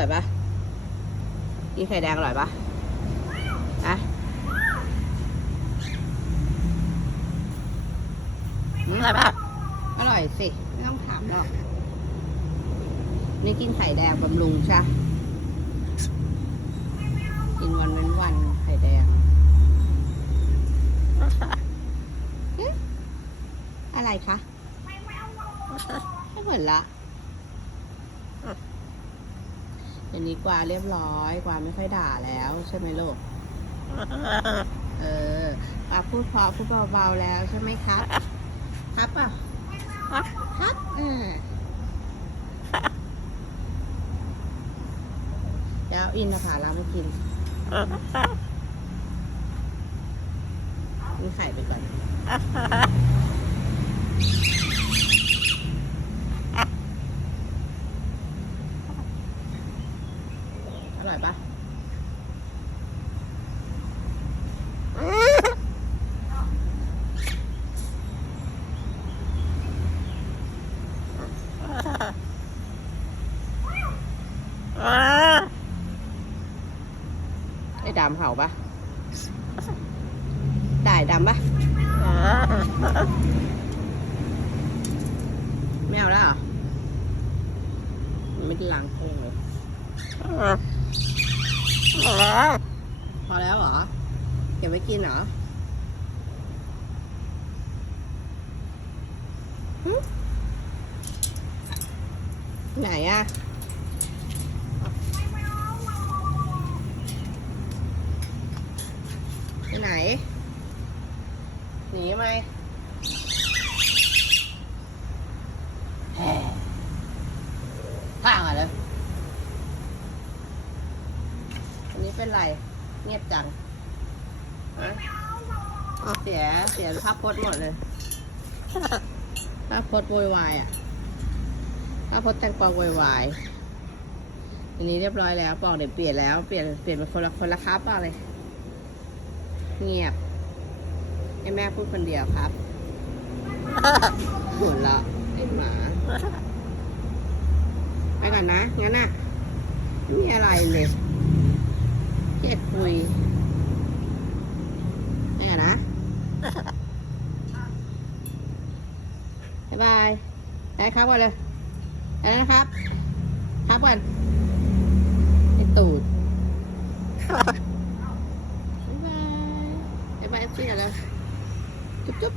ร่อยปะกินไข่แดงอร่อยปะอะอร่อยปะอร่อยสิ ไม่ต้องถามหรอก นี่กินไข่แดงบำรุงใช่กินวันเว้นวันไข่แดง อะไรคะ ไม่เหมือนละ เดี๋ยวนี้กวาเรียบร้อยกวาไม่ค่อยด่าแล้วใช่ไหมลูก เออกวาพูดพอพูดเบาๆแล้วใช่ไหมครับ ครับเปล่ะครับอืมเดี๋ยวเอาอินทผลัมมากินกินไข่ไปก่อน ร่อยปะไอ้ดำเห่าปะได้ดำปะไม่เอาแล้วเหรอมันไม่ได้ล้างเครื่องเลย พอแล้วเหรอเก็บไว้กินเหรอไหนอะไปไหน หนีไหมแหมข้างอะเลยอั นนี้เป็นไร เงียบจังฮะเสียเสียภาพพจน์หมดเลยภาพพจน์โวยวายอะภาพพจน์แตงปองโวยวายอันนี้เรียบร้อยแล้วปองเดี๋ยวเปลี่ยนแล้วเปลี่ยนเปลี่ยนเป็นคนละคนละครับเปล่าเลยเงียบให้แม่พูดคนเดียวครับหัวเราะไอ้หมาไปก่อนนะงั้นน่ะไม่มีอะไรเลย เกลียดคุยไปก่อนนะบ๊ายบายได้ครับก่อนเลยไปแล้วนะครับ ครับก่อนไอตูดบ๊ายบายบ๊ายบายเอฟซีกันแล้วจุ๊บจุ๊บ